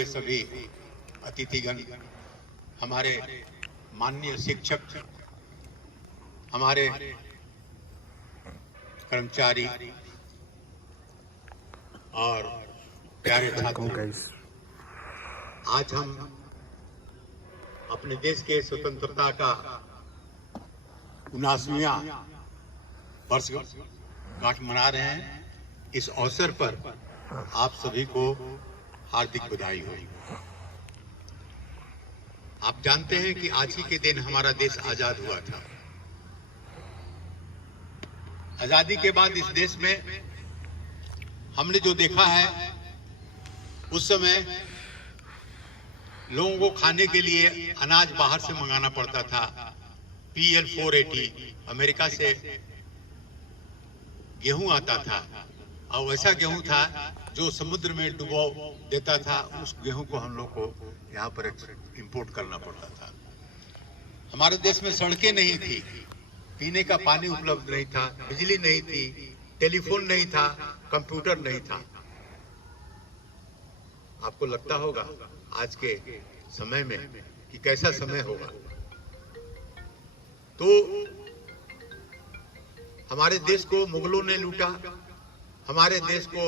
हुए सभी अतिथिगण, हमारे माननीय शिक्षक, हमारे कर्मचारी और प्यारे छात्र, आज हम अपने देश के स्वतंत्रता का 79वां वर्षगांठ मना रहे हैं। इस अवसर पर आप सभी को हार्दिक बधाई हो। आप जानते हैं कि आज ही के दिन हमारा देश आजाद हुआ था। आजादी के बाद इस देश में हमने जो देखा है, उस समय लोगों को खाने के लिए अनाज बाहर से मंगाना पड़ता था। PL 480 अमेरिका से गेहूं आता था, और वैसा गेहूं था जो समुद्र में डुबो देता था। उस गेहूं को हम लोग को यहाँ पर इंपोर्ट करना पड़ता था। हमारे देश में सड़कें नहीं थी, पीने का पानी उपलब्ध नहीं था, बिजली नहीं थी, टेलीफोन नहीं था, कंप्यूटर नहीं था। आपको लगता होगा आज के समय में कि कैसा समय होगा। तो हमारे देश को मुगलों ने लूटा, हमारे देश को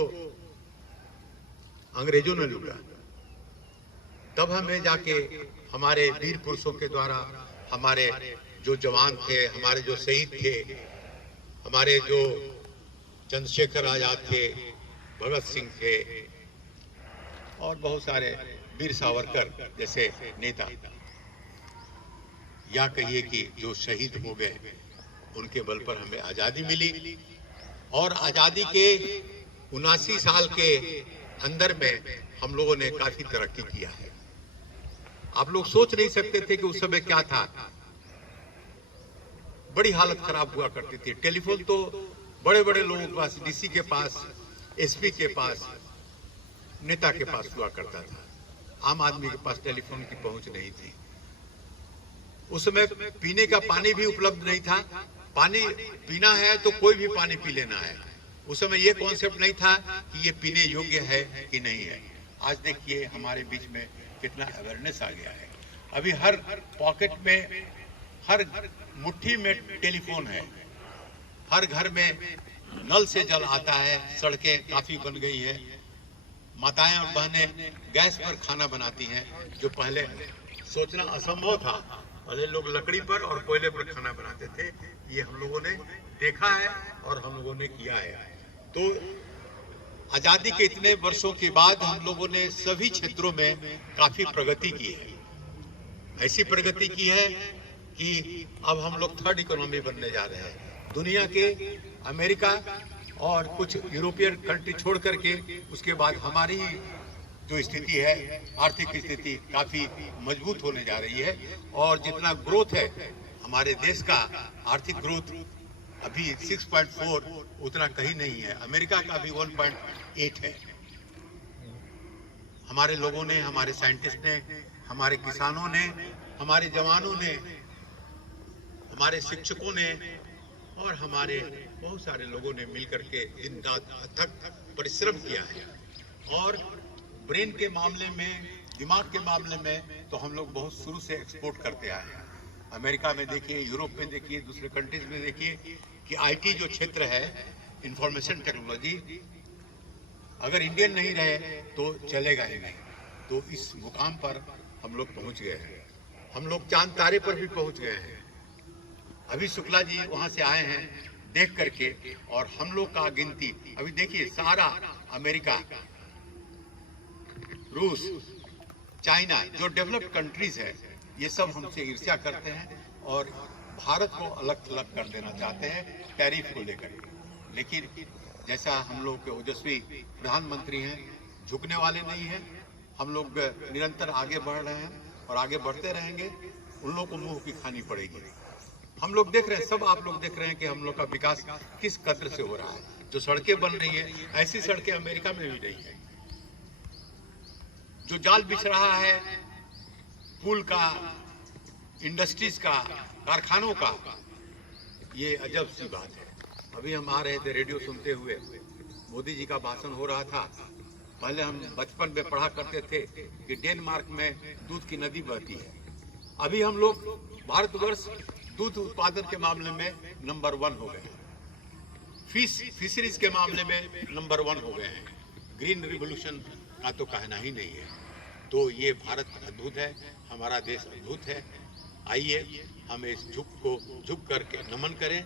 अंग्रेजों ने लूटा। तब हमें जाके हमारे वीर पुरुषों के द्वारा, हमारे जो जवान थे, हमारे जो शहीद थे, हमारे जो चंद्रशेखर आजाद थे, भगत सिंह थे और बहुत सारे वीर सावरकर जैसे नेता, या कहिए कि जो शहीद हो गए, उनके बल पर हमें आजादी मिली। और आजादी के 79 साल के अंदर में हम लोगों ने काफी तरक्की किया है। आप लोग सोच नहीं सकते थे कि उस समय क्या था। बड़ी हालत खराब हुआ करती थी। टेलीफोन तो बड़े बड़े लोगों के पास, DC के पास, SP के पास, नेता के पास हुआ करता था। आम आदमी के पास टेलीफोन की पहुंच नहीं थी। उस समय पीने का पानी भी उपलब्ध नहीं था। पानी पीना है तो कोई भी पानी पी लेना है। उस समय ये कॉन्सेप्ट नहीं था कि ये पीने योग्य है कि नहीं है। आज देखिए हमारे बीच में कितना अवेयरनेस आ गया है। अभी हर पॉकेट में, हर मुट्ठी में टेलीफोन है। हर घर में नल से जल आता है। सड़कें काफी बन गई है। माताएं और बहनें गैस पर खाना बनाती हैं, जो पहले सोचना असंभव था। पहले लोग लकड़ी पर और कोयले पर खाना बनाते थे। ये हम लोगों ने देखा है और हम लोगों ने किया है। तो आजादी के इतने वर्षों के बाद हम लोगों ने सभी क्षेत्रों में काफी प्रगति की है। ऐसी प्रगति की है कि अब हम लोग थर्ड इकोनॉमी बनने जा रहे हैं। दुनिया के अमेरिका और कुछ यूरोपियन कंट्री छोड़ करके उसके बाद हमारी जो स्थिति है, आर्थिक स्थिति काफी मजबूत होने जा रही है। और जितना ग्रोथ है हमारे देश का, आर्थिक ग्रोथ अभी 6.4 उतना कहीं नहीं है। अमेरिका का भी 1.8 है। हमारे लोगों ने, हमारे साइंटिस्ट ने, हमारे किसानों ने, हमारे जवानों ने, हमारे शिक्षकों ने और हमारे बहुत सारे लोगों ने मिलकर के दिन रात अथक परिश्रम किया है। और ब्रेन के मामले में, दिमाग के मामले में तो हम लोग बहुत शुरू से एक्सपोर्ट करते आए हैं। अमेरिका में देखिए, यूरोप में देखिए, दूसरे कंट्रीज में देखिए कि IT जो क्षेत्र है, इंफॉर्मेशन टेक्नोलॉजी, अगर इंडियन नहीं रहे तो चलेगा ही नहीं। तो इस मुकाम पर हम लोग पहुंच गए हैं। हम लोग चांद तारे पर भी पहुंच गए हैं। अभी शुक्ला जी वहां से आए हैं देख करके, और हम लोग का गिनती अभी देखिए, सारा अमेरिका, रूस, चाइना, जो डेवलप्ड कंट्रीज है, ये सब हमसे ईर्ष्या करते हैं और भारत को अलग थलग कर देना चाहते हैं टैरिफ को लेकर। लेकिन जैसा हम लोग के ओजस्वी प्रधानमंत्री हैं, झुकने वाले नहीं हैं। हम लोग निरंतर आगे बढ़ रहे हैं और आगे बढ़ते रहेंगे। उन लोगों को मुंह की खानी पड़ेगी। हम लोग देख रहे हैं, सब आप लोग देख रहे हैं कि हम लोग का विकास किस कदर से हो रहा है। जो सड़कें बन रही है, ऐसी सड़कें अमेरिका में भी नहीं है। जो जाल बिछ रहा है पुल का, इंडस्ट्रीज का, कारखानों का, ये अजब सी बात है। अभी हम आ रहे थे रेडियो सुनते हुए, मोदी जी का भाषण हो रहा था, पहले हम बचपन में पढ़ा करते थे कि डेनमार्क में दूध की नदी बहती है। अभी हम लोग भारतवर्ष दूध उत्पादन के मामले में नंबर 1 हो गए हैं। फिशरीज के मामले में नंबर 1 हो गए हैं। ग्रीन रिवोल्यूशन का तो कहना ही नहीं है। तो ये भारत अद्भुत है, हमारा देश अद्भुत है। आइए हम इस झुक करके नमन करें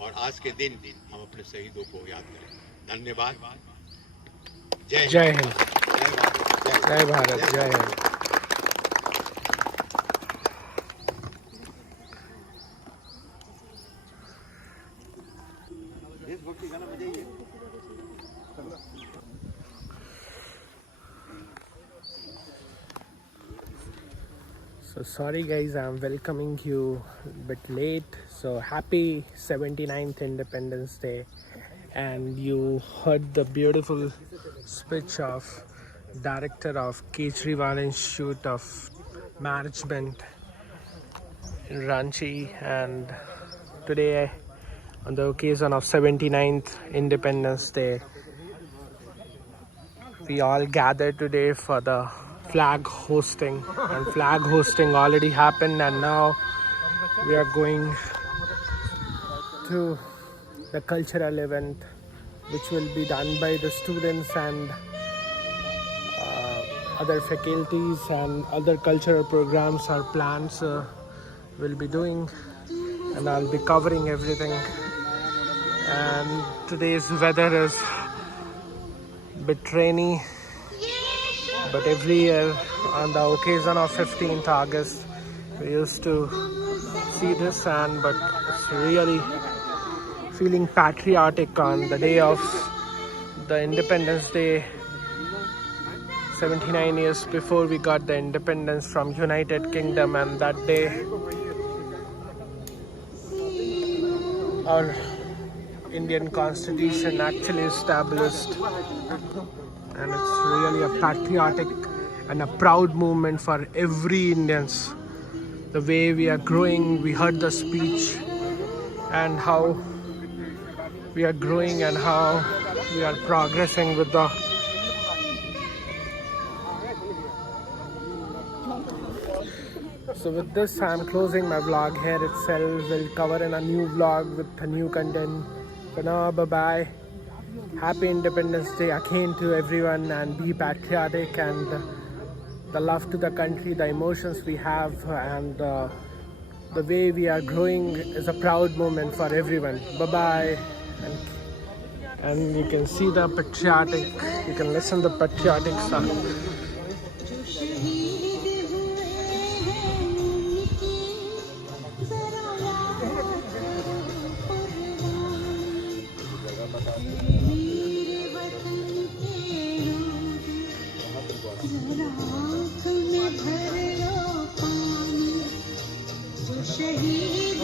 और आज के दिन हम अपने शहीदों को याद करें। धन्यवाद। जय हिंद, जय भारत, जय हिंद। देशभक्ति गाना बजाइए। So sorry guys, I'm welcoming you a bit late. So happy 79th Independence Day. And you heard the beautiful speech of director of Kejriwal Institute of Management in Ranchi. And today on the occasion of 79th Independence Day, we all gathered today for the flag hosting, and flag hosting already happened, and now we are going to the cultural event which will be done by the students and other faculties, and other cultural programs or plans will be doing, and I'll be covering everything. And today's weather is a bit rainy, but every year on the occasion of 15th August we used to see this, and but it's really feeling patriotic on the day of the Independence Day. 79 years before we got the independence from United Kingdom, and that day our Indian Constitution actually established, and it's really a patriotic and a proud moment for every Indians. The way we are growing, we heard the speech, and how we are growing and how we are progressing with the So with this, I'm closing my vlog here itself. We'll cover in a new vlog with a new content. So now, bye-bye. Happy Independence Day again to everyone, and be patriotic, and the love to the country, the emotions we have, and the way we are growing is a proud moment for everyone. Bye-bye. And you can see the patriotic, you can listen to the patriotic song. शहीद